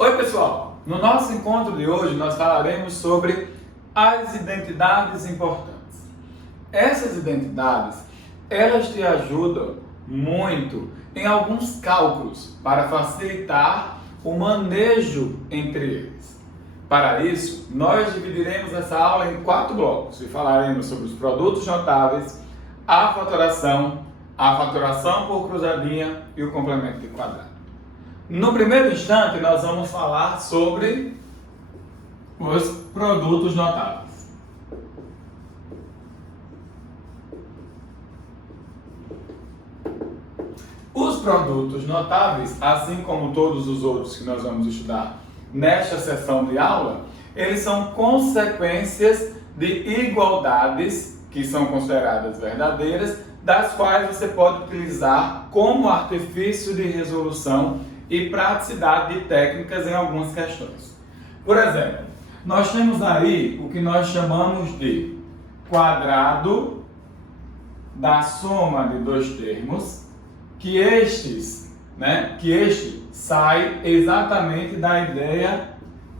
Oi pessoal, no nosso encontro de hoje nós falaremos sobre as identidades importantes. Essas identidades, elas te ajudam muito em alguns cálculos para facilitar o manejo entre eles. Para isso, nós dividiremos essa aula em 4 blocos e falaremos sobre os produtos notáveis, a fatoração por cruzadinha e o complemento de quadrado. No primeiro instante, nós vamos falar sobre os produtos notáveis. Os produtos notáveis, assim como todos os outros que nós vamos estudar nesta sessão de aula, eles são consequências de igualdades que são consideradas verdadeiras, das quais você pode utilizar como artifício de resolução e praticidade de técnicas em algumas questões. Por exemplo, nós temos aí o que nós chamamos de quadrado da soma de dois termos, que este sai exatamente da ideia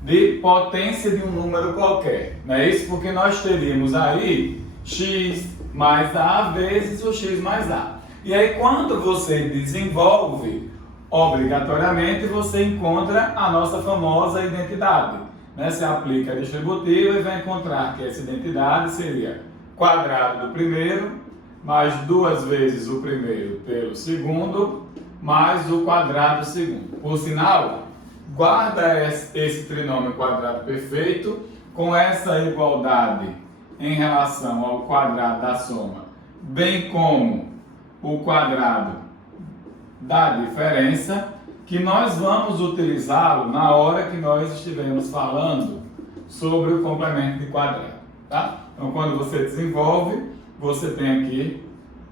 de potência de um número qualquer. Não é isso? Porque nós teríamos aí x mais a vezes o x mais a. E aí quando você desenvolve, obrigatoriamente você encontra a nossa famosa identidade. Você aplica a distributiva e vai encontrar que essa identidade seria quadrado do primeiro, mais 2 vezes o primeiro pelo segundo, mais o quadrado do segundo. Por sinal, guarda esse trinômio quadrado perfeito com essa igualdade em relação ao quadrado da soma, bem como o quadrado da diferença, que nós vamos utilizá-lo na hora que nós estivermos falando sobre o complemento de quadrado, tá? Então, quando você desenvolve, você tem aqui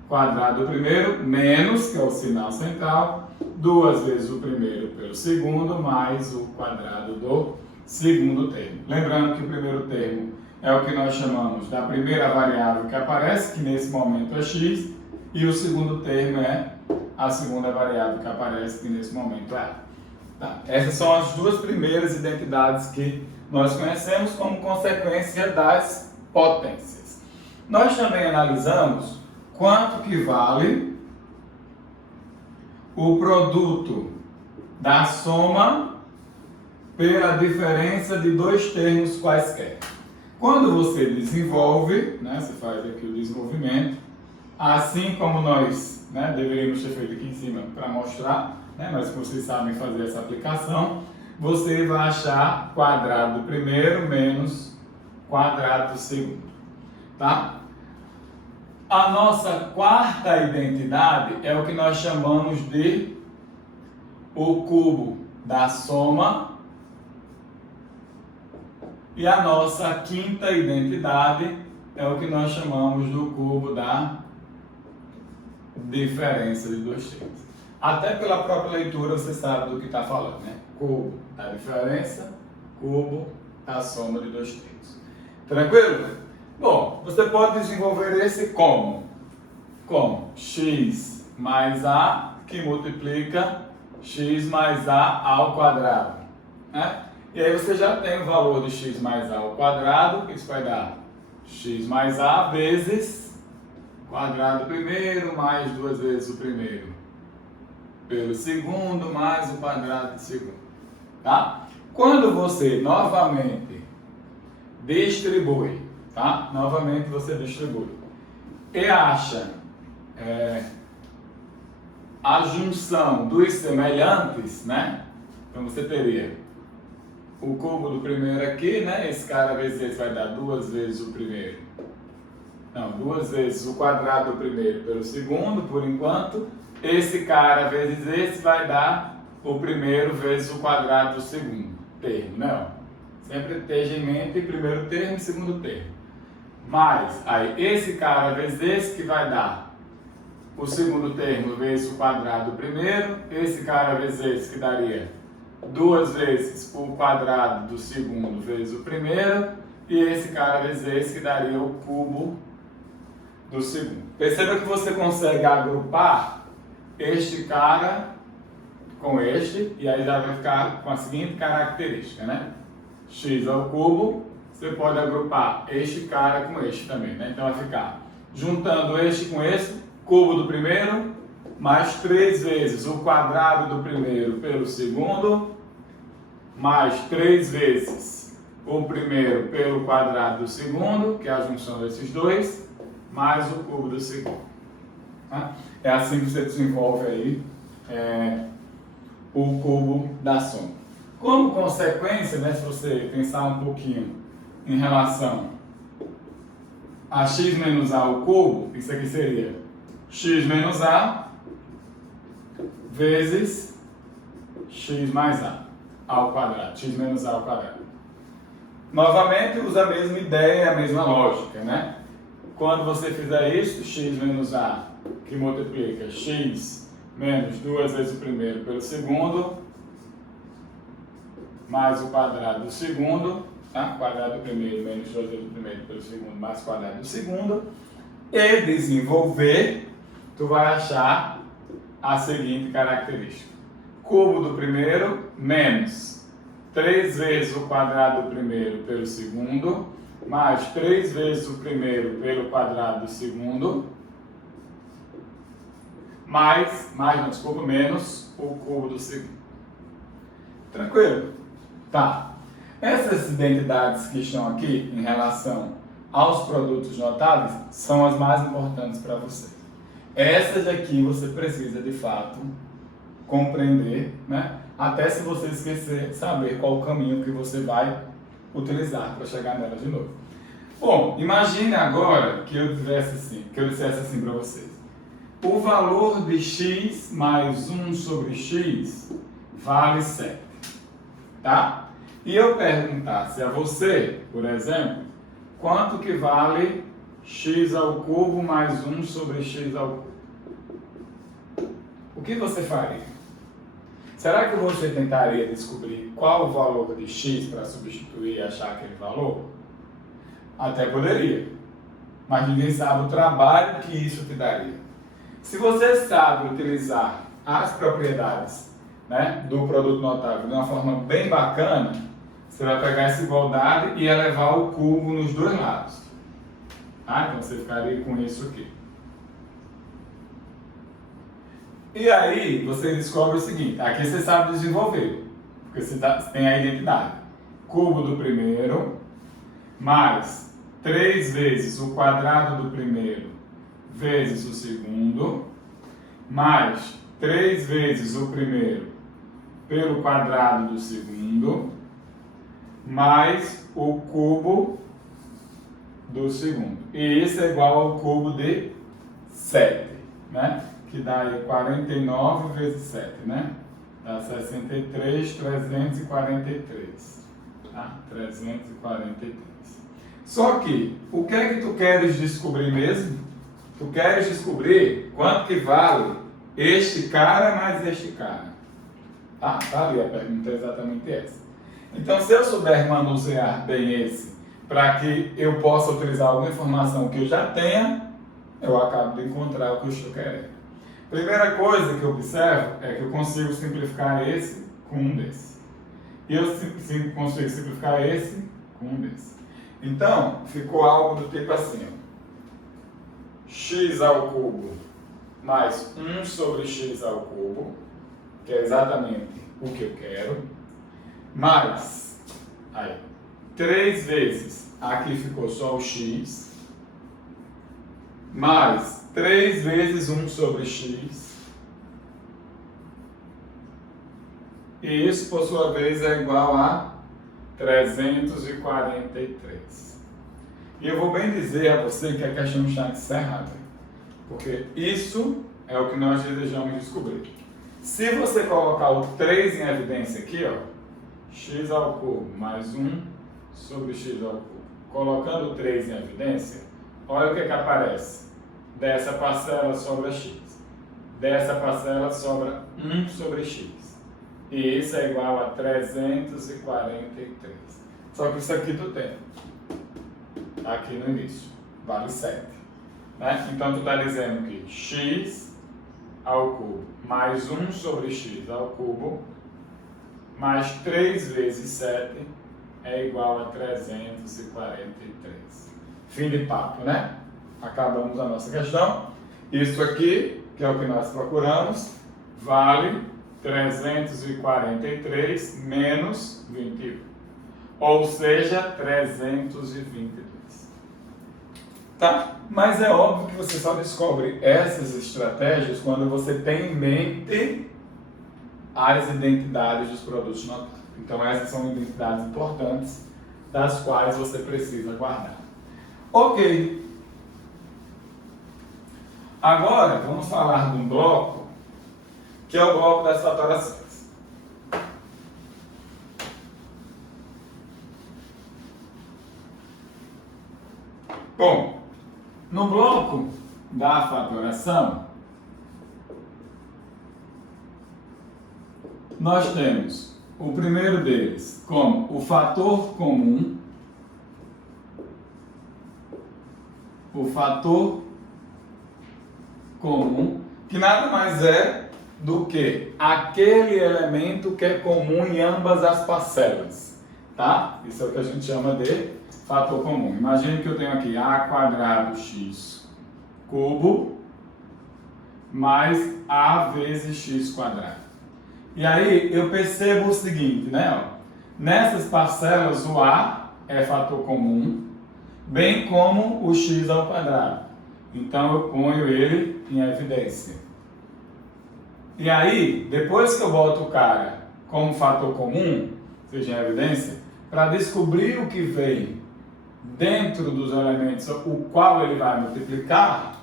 quadrado do primeiro menos, que é o sinal central, 2 vezes o primeiro pelo segundo, mais o quadrado do segundo termo. Lembrando que o primeiro termo é o que nós chamamos da primeira variável que aparece, que nesse momento é x, e o segundo termo é a segunda variável que aparece, que nesse momento é a. Tá? Essas são as duas primeiras identidades que nós conhecemos como consequência das potências. Nós também analisamos quanto que vale o produto da soma pela diferença de dois termos quaisquer. Quando você desenvolve, você faz aqui o desenvolvimento, assim como nós deveríamos ter feito aqui em cima para mostrar, mas vocês sabem fazer essa aplicação, você vai achar quadrado do primeiro menos quadrado do segundo. Tá? A nossa quarta identidade é o que nós chamamos de o cubo da soma, e a nossa quinta identidade é o que nós chamamos do cubo da diferença de dois termos. Até pela própria leitura você sabe do que está falando, Cubo da diferença, cubo da soma de dois termos. Tranquilo? Bom, você pode desenvolver esse como? Como x mais a, que multiplica x mais a ao quadrado. E aí você já tem o valor de x mais a ao quadrado, isso vai dar x mais a vezes quadrado do primeiro, mais 2 vezes o primeiro pelo segundo, mais o quadrado do segundo. Tá? Quando você novamente distribui, novamente você distribui e acha a junção dos semelhantes, então você teria o cubo do primeiro aqui, esse cara vezes esse vai dar 2 vezes o primeiro. Não, 2 vezes o quadrado do primeiro pelo segundo, por enquanto. Esse cara vezes esse vai dar o primeiro vezes o quadrado do segundo termo, Sempre esteja em mente primeiro termo e segundo termo. Mas, aí, esse cara vezes esse que vai dar o segundo termo vezes o quadrado do primeiro. Esse cara vezes esse que daria 2 vezes o quadrado do segundo vezes o primeiro. E esse cara vezes esse que daria o cubo do segundo. Perceba que você consegue agrupar este cara com este, e aí já vai ficar com a seguinte característica, né? X ao cubo, você pode agrupar este cara com este também, né? Então vai ficar juntando este com este, cubo do primeiro, mais 3 vezes o quadrado do primeiro pelo segundo, mais 3 vezes o primeiro pelo quadrado do segundo, que é a junção desses dois, mais o cubo do segundo. Tá? É assim que você desenvolve aí o cubo da soma. Como consequência, né, se você pensar um pouquinho em relação a x menos a ao cubo, isso aqui seria x menos a vezes x mais a ao quadrado, x menos a ao quadrado. Novamente, usa a mesma ideia, a mesma lógica, né? Quando você fizer isso, x menos a, que multiplica x menos 2 vezes o primeiro pelo segundo, mais o quadrado do segundo, tá? Quadrado do primeiro menos 2 vezes o primeiro pelo segundo, mais o quadrado do segundo, e desenvolver, tu vai achar a seguinte característica. Cubo do primeiro menos 3 vezes o quadrado do primeiro pelo segundo, mais 3 vezes o primeiro pelo quadrado do segundo, menos o cubo do segundo. Tranquilo? Tá. Essas identidades que estão aqui em relação aos produtos notáveis são as mais importantes para você. Essas aqui você precisa de fato compreender, né? Até se você esquecer, saber qual o caminho que você vai utilizar para chegar nela de novo. Bom, imagine agora que eu dissesse assim para vocês. O valor de x mais 1 sobre x vale 7, tá? E eu perguntasse a você, por exemplo, quanto que vale x ao cubo mais 1 sobre x ao cubo? O que você faria? Será que você tentaria descobrir qual o valor de x para substituir e achar aquele valor? Até poderia, mas ninguém sabe o trabalho que isso te daria. Se você sabe utilizar as propriedades, né, do produto notável de uma forma bem bacana, você vai pegar essa igualdade e elevar o cubo nos dois lados. Tá? Então você ficaria com isso aqui. E aí você descobre o seguinte, aqui você sabe desenvolver, porque você tem a identidade. Cubo do primeiro, mais 3 vezes o quadrado do primeiro vezes o segundo, mais 3 vezes o primeiro pelo quadrado do segundo, mais o cubo do segundo. E isso é igual ao cubo de 7, né? Que dá aí 49 vezes 7, né? Dá 63, 343. Tá? 343. Só que, o que é que tu queres descobrir mesmo? Tu queres descobrir quanto que vale este cara mais este cara. Tá ali, a pergunta é exatamente essa. Então, se eu souber manusear bem esse, para que eu possa utilizar alguma informação que eu já tenha, eu acabo de encontrar o que eu estou querendo. Primeira coisa que eu observo é que eu consigo simplificar esse com um desse. E eu consigo simplificar esse com um desse. Então, ficou algo do tipo assim, ó. X ao cubo mais 1 sobre x ao cubo, que é exatamente o que eu quero, mais 3 vezes, aqui ficou só o x, mais 3 vezes 1 sobre x, e isso, por sua vez, é igual a 343. E eu vou bem dizer a você que a questão está encerrada, porque isso é o que nós desejamos descobrir. Se você colocar o 3 em evidência aqui, ó, x ao cubo mais 1 sobre x ao cubo, colocando o 3 em evidência, olha o que aparece. Dessa parcela sobra x. Dessa parcela sobra 1 sobre x. E isso é igual a 343. Só que isso aqui tu tem. Aqui no início. Vale 7. Né? Então tu está dizendo que x ao cubo mais 1 sobre x ao cubo mais 3 vezes 7 é igual a 343. Fim de papo, né? Acabamos a nossa questão. Isso aqui, que é o que nós procuramos, vale 343 menos 21. Ou seja, 322. Tá? Mas é óbvio que você só descobre essas estratégias quando você tem em mente as identidades dos produtos notáveis. Então essas são identidades importantes das quais você precisa guardar. Ok. Agora vamos falar de um bloco que é o bloco das fatorações. Bom, no bloco da fatoração, nós temos o primeiro deles como o fator comum, que nada mais é do que aquele elemento que é comum em ambas as parcelas, tá? Isso é o que a gente chama de fator comum. Imagine que eu tenho aqui a quadrado x cubo mais a vezes x quadrado. E aí eu percebo o seguinte, né? Nessas parcelas o a é fator comum, bem como o x ao quadrado. Então eu ponho ele em evidência. E aí, depois que eu boto o cara como fator comum, seja em evidência, para descobrir o que vem dentro dos elementos, o qual ele vai multiplicar,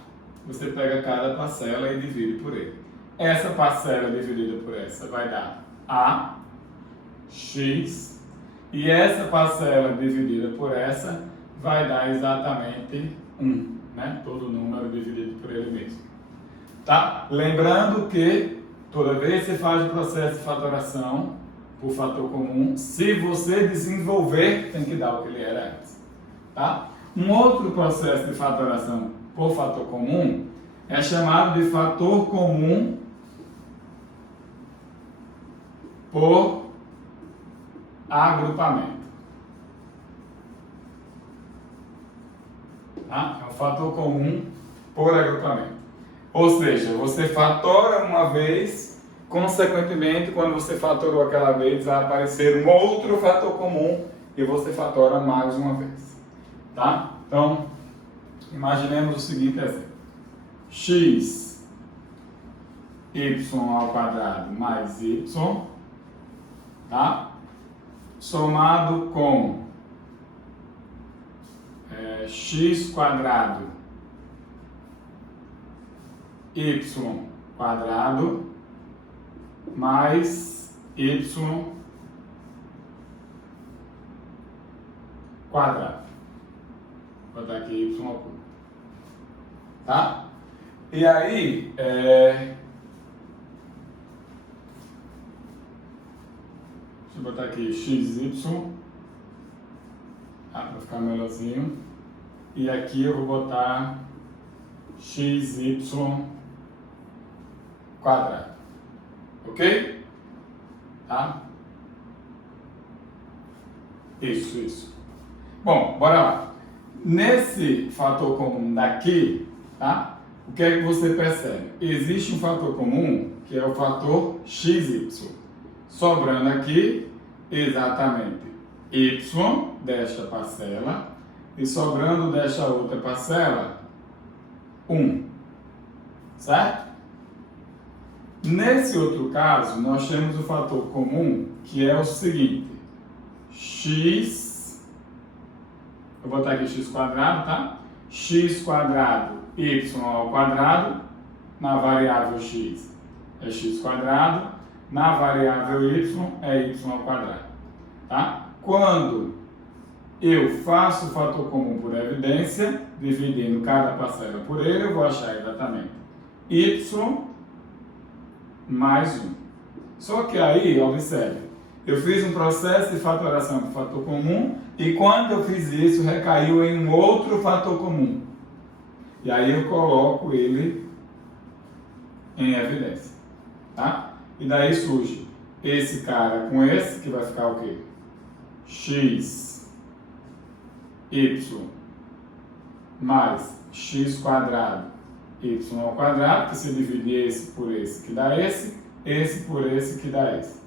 você pega cada parcela e divide por ele. Essa parcela dividida por essa vai dar a x, e essa parcela dividida por essa vai dar exatamente 1, né? Todo número dividido por ele mesmo. Tá? Lembrando que toda vez que você faz o processo de fatoração por fator comum, se você desenvolver, tem que dar o que ele era antes. Tá? Um outro processo de fatoração por fator comum é chamado de fator comum por agrupamento. Tá? É um fator comum por agrupamento. Ou seja, você fatora uma vez, consequentemente, quando você fatorou aquela vez, vai aparecer um outro fator comum e você fatora mais uma vez. Tá? Então, imaginemos o seguinte exemplo. X, y ao quadrado mais y, tá? Somado com x quadrado y quadrado mais y quadrado. Vou botar aqui y ao cubo. Tá? E aí, deixa eu botar aqui xy, para ficar melhorzinho. E aqui eu vou botar xy quadrado. Ok? Tá? Isso. Bom, bora lá. Nesse fator comum daqui, tá? O que é que você percebe? Existe um fator comum que é o fator xy. Sobrando aqui exatamente y desta parcela e sobrando desta outra parcela 1. Certo? Nesse outro caso, nós temos o fator comum que é o seguinte: x, eu vou botar aqui x quadrado, tá? X quadrado y ao quadrado, na variável x é x quadrado, na variável y é y ao quadrado, tá? Quando eu faço o fator comum por evidência, dividindo cada parcela por ele, eu vou achar exatamente y mais 1. Só que aí, observe, eu fiz um processo de fatoração por fator comum e quando eu fiz isso, recaiu em um outro fator comum. E aí eu coloco ele em evidência. Tá? E daí surge esse cara com esse, que vai ficar o quê? X, Y, mais x quadrado, y ao quadrado, que se dividir esse por esse, que dá esse por esse, que dá esse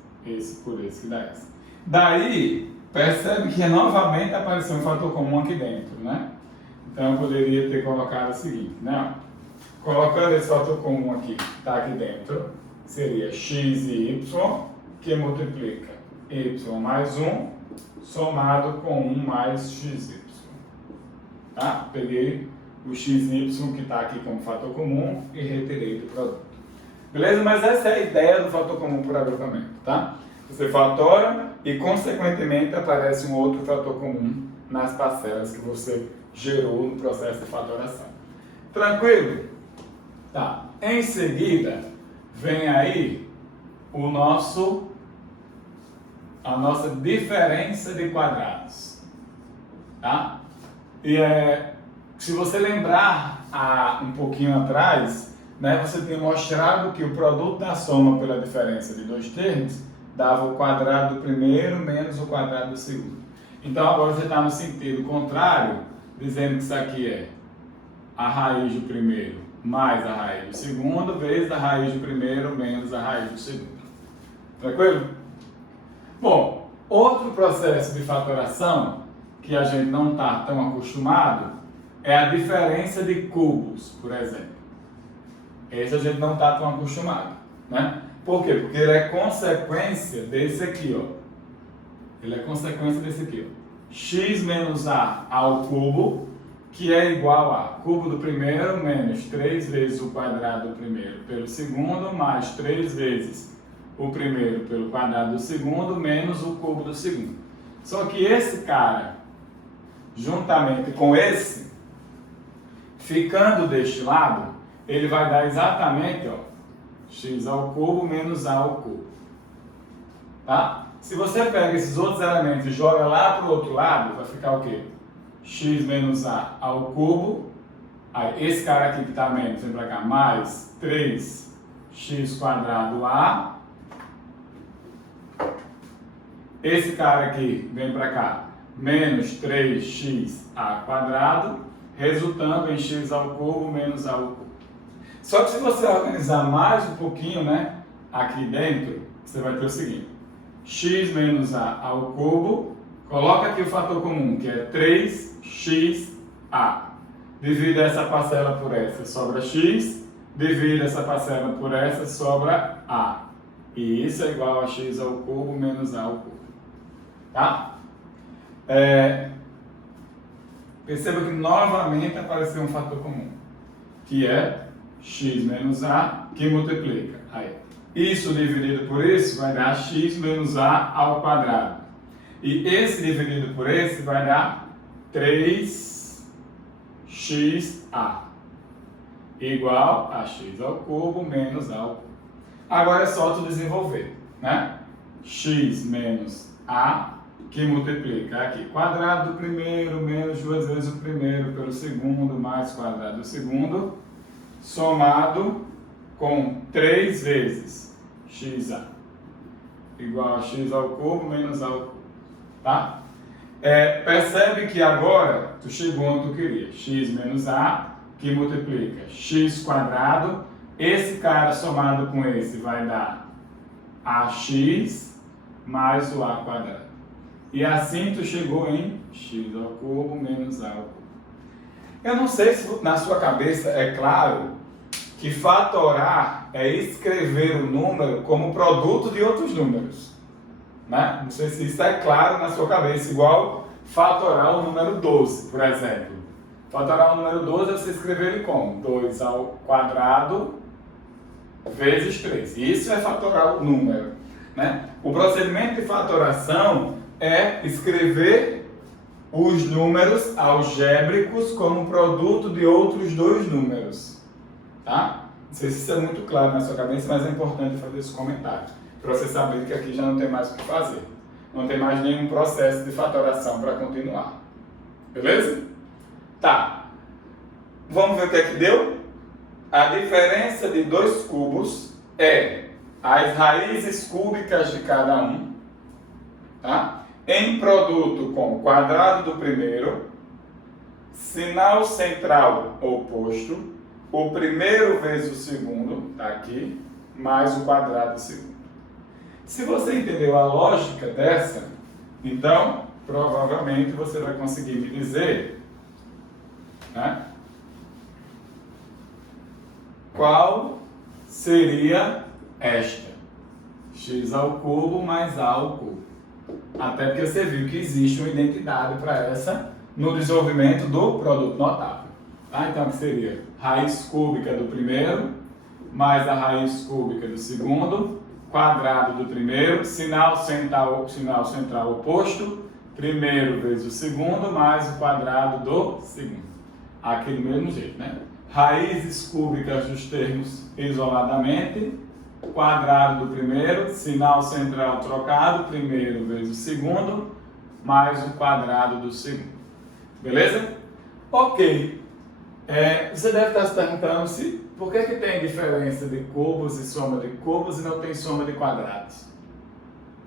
por esse, que dá esse. Daí, percebe que novamente apareceu um fator comum aqui dentro, né? Então, eu poderia ter colocado o seguinte, né? Colocando esse fator comum aqui, que está aqui dentro, seria x e y, que multiplica y mais 1, somado com 1 mais xy. Tá? Peguei o x e y que está aqui como fator comum e retirei do produto. Beleza? Mas essa é a ideia do fator comum por agrupamento, tá? Você fatora e, consequentemente, aparece um outro fator comum nas parcelas que você gerou no processo de fatoração. Tranquilo? Tá. Em seguida, vem aí a nossa diferença de quadrados. Tá? E se você lembrar um pouquinho atrás, né, você tem mostrado que o produto da soma pela diferença de dois termos dava o quadrado do primeiro menos o quadrado do segundo. Então agora você está no sentido contrário, dizendo que isso aqui é a raiz do primeiro mais a raiz do segundo, vezes a raiz do primeiro menos a raiz do segundo. Tranquilo? Bom, outro processo de fatoração que a gente não está tão acostumado é a diferença de cubos, por exemplo. Esse a gente não está tão acostumado, né? Por quê? Porque ele é consequência desse aqui, ó. Ele é consequência desse aqui, ó. X menos A ao cubo, que é igual a cubo do primeiro menos 3 vezes o quadrado do primeiro pelo segundo, mais 3 vezes o primeiro pelo quadrado do segundo, menos o cubo do segundo. Só que esse cara, juntamente com esse, ficando deste lado, ele vai dar exatamente, ó, x ao cubo menos a ao cubo. Tá? Se você pega esses outros elementos e joga lá para o outro lado, vai ficar o quê? X menos a ao cubo. Aí esse cara aqui que está menos vem para cá, mais 3x quadrado a. Esse cara aqui vem para cá, menos 3xa quadrado, resultando em x ao cubo menos a ao cubo. Só que se você organizar mais um pouquinho, né, aqui dentro, você vai ter o seguinte: x menos a ao cubo, coloca aqui o fator comum, que é 3xa. Divide essa parcela por essa, sobra x. Divide essa parcela por essa, sobra a. E isso é igual a x ao cubo menos a ao cubo. Tá? Perceba que novamente apareceu um fator comum, que é x menos a, que multiplica. Aí, isso dividido por isso vai dar x menos a ao quadrado. E esse dividido por esse vai dar 3xa igual a x ao cubo menos a ao cubo. Agora é só tu desenvolver, né? X menos a, que multiplica aqui quadrado do primeiro menos 2 vezes o primeiro pelo segundo mais quadrado do segundo, somado com 3 vezes xa igual a x ao cubo menos a ao cubo. Tá? Percebe que agora tu chegou onde tu queria. X menos a, que multiplica x quadrado. Esse cara somado com esse vai dar ax mais o a quadrado. E assim tu chegou em x ao cubo menos a ao cubo. Eu não sei se na sua cabeça é claro que fatorar é escrever o número como produto de outros números. Né? Não sei se isso é claro na sua cabeça, igual fatorar o número 12, por exemplo. Fatorar o número 12 é você escrever ele como 2 ao quadrado vezes 3. Isso é fatorar o número. Né? O procedimento de fatoração é escrever os números algébricos como produto de outros dois números. Tá? Não sei se isso é muito claro na sua cabeça, mas é importante fazer esse comentário, para você saber que aqui já não tem mais o que fazer. Não tem mais nenhum processo de fatoração para continuar. Beleza? Tá. Vamos ver o que é que deu? A diferença de dois cubos é as raízes cúbicas de cada um, tá? Em produto com o quadrado do primeiro, sinal central oposto, o primeiro vezes o segundo, tá aqui, mais o quadrado do segundo. Se você entendeu a lógica dessa, então, provavelmente você vai conseguir me dizer, né, qual seria esta? X ao cubo mais A ao cubo. Até porque você viu que existe uma identidade para essa no desenvolvimento do produto notável. Tá? Então, que seria raiz cúbica do primeiro mais a raiz cúbica do segundo, quadrado do primeiro, sinal central oposto, primeiro vezes o segundo, mais o quadrado do segundo. Aqui do mesmo jeito, né? Raízes cúbicas dos termos isoladamente, quadrado do primeiro, sinal central trocado, primeiro vezes o segundo, mais o quadrado do segundo. Beleza? Ok. Você deve estar se perguntando por que tem diferença de cubos e soma de cubos e não tem soma de quadrados.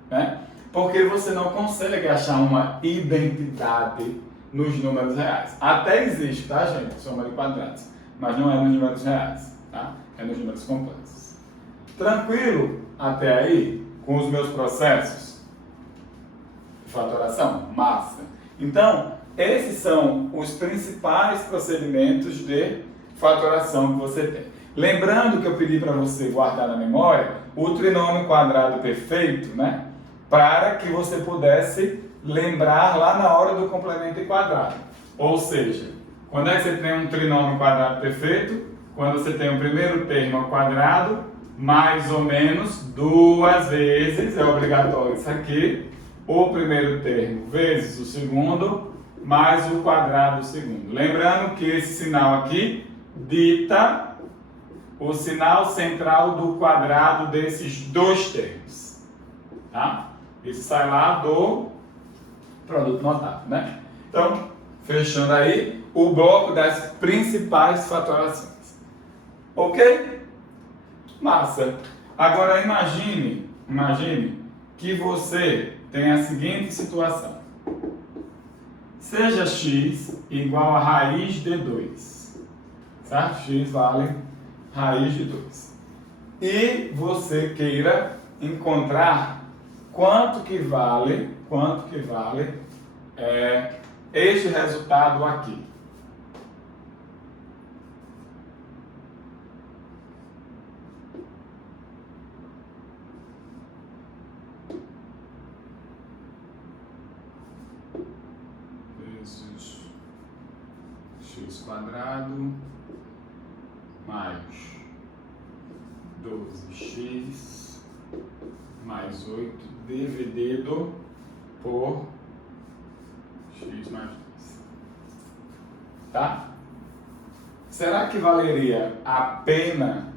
Né? Porque você não consegue achar uma identidade nos números reais. Até existe, tá, gente? Soma de quadrados. Mas não é nos números reais, tá? É nos números complexos. Tranquilo até aí com os meus processos de fatoração? Massa. Então, esses são os principais procedimentos de fatoração que você tem. Lembrando que eu pedi para você guardar na memória o trinômio quadrado perfeito, né? Para que você pudesse lembrar lá na hora do complemento em quadrado. Ou seja, quando é que você tem um trinômio quadrado perfeito? Quando você tem o primeiro termo ao quadrado, mais ou menos duas vezes, é obrigatório isso aqui, o primeiro termo vezes o segundo, mais o quadrado do segundo. Lembrando que esse sinal aqui dita o sinal central do quadrado desses dois termos. Tá? Isso sai lá do produto notável, né? Então, fechando aí o bloco das principais fatorações. Ok? Massa. Agora imagine que você tem a seguinte situação. Seja x igual a raiz de 2. Certo? X vale raiz de 2. E você queira encontrar quanto que vale este resultado aqui. Vezes x quadrado mais 12x mais 8 dividido por x mais 2. Tá? Será que valeria a pena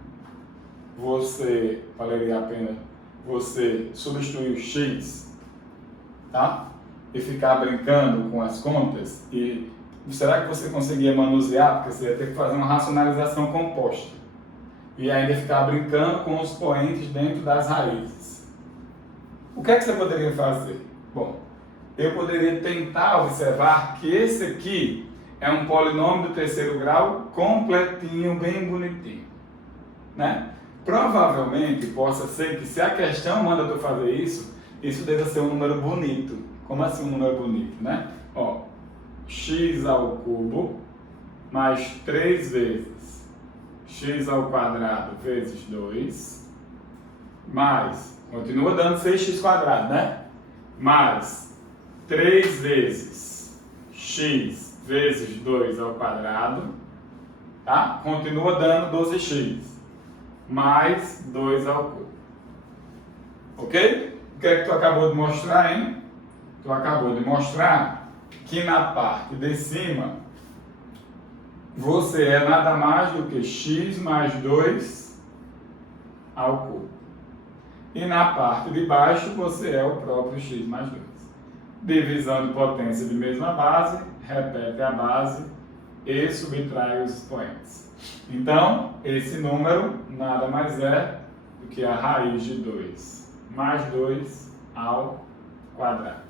você substituir o x, tá? E ficar brincando com as contas? E será que você conseguia manusear? Porque você ia ter que fazer uma racionalização composta. E ainda ficar brincando com os poentes dentro das raízes. O que é que você poderia fazer? Bom, eu poderia tentar observar que esse aqui é um polinômio do terceiro grau completinho, bem bonitinho. Né? Provavelmente possa ser que se a questão manda eu fazer isso deva ser um número bonito. Como assim um número bonito, né? Ó, x ao cubo mais 3 vezes x ao quadrado vezes 2 mais, continua dando 6x quadrado, né? Mais 3 vezes x vezes 2 ao quadrado, tá? Continua dando 12x mais 2 ao cubo. Ok? O que é que tu acabou de mostrar, hein? Tu acabou de mostrar que na parte de cima você é nada mais do que x mais 2 ao cubo. E na parte de baixo você é o próprio x mais 2. Divisão de potência de mesma base, repete a base e subtrai os expoentes. Então, esse número nada mais é do que a raiz de 2 mais 2 ao quadrado.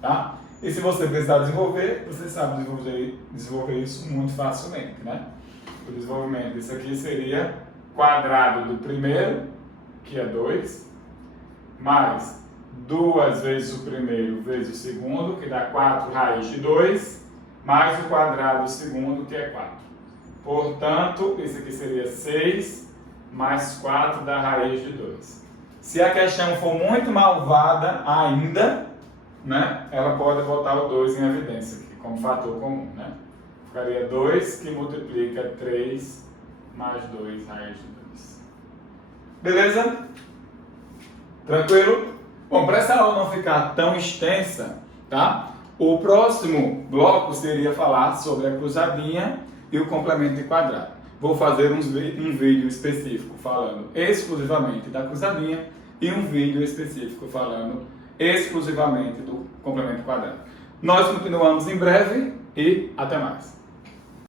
Tá? E se você precisar desenvolver, você sabe desenvolver isso muito facilmente, né? O desenvolvimento disso aqui seria quadrado do primeiro, que é 2, mais 2 vezes o primeiro vezes o segundo, que dá 4 raiz de 2, mais o quadrado do segundo, que é 4. Portanto, isso aqui seria 6 mais 4 da raiz de 2. Se a questão for muito malvada ainda, né, ela pode botar o 2 em evidência aqui, como fator comum, né? Ficaria 2 que multiplica 3 mais 2 raiz de 2. Beleza? Tranquilo? Bom, para essa aula não ficar tão extensa, tá? O próximo bloco seria falar sobre a cruzadinha e o complemento de quadrado. Vou fazer um vídeo específico falando exclusivamente da cruzadinha e um vídeo específico falando exclusivamente do complemento de quadrado. Nós continuamos em breve e até mais.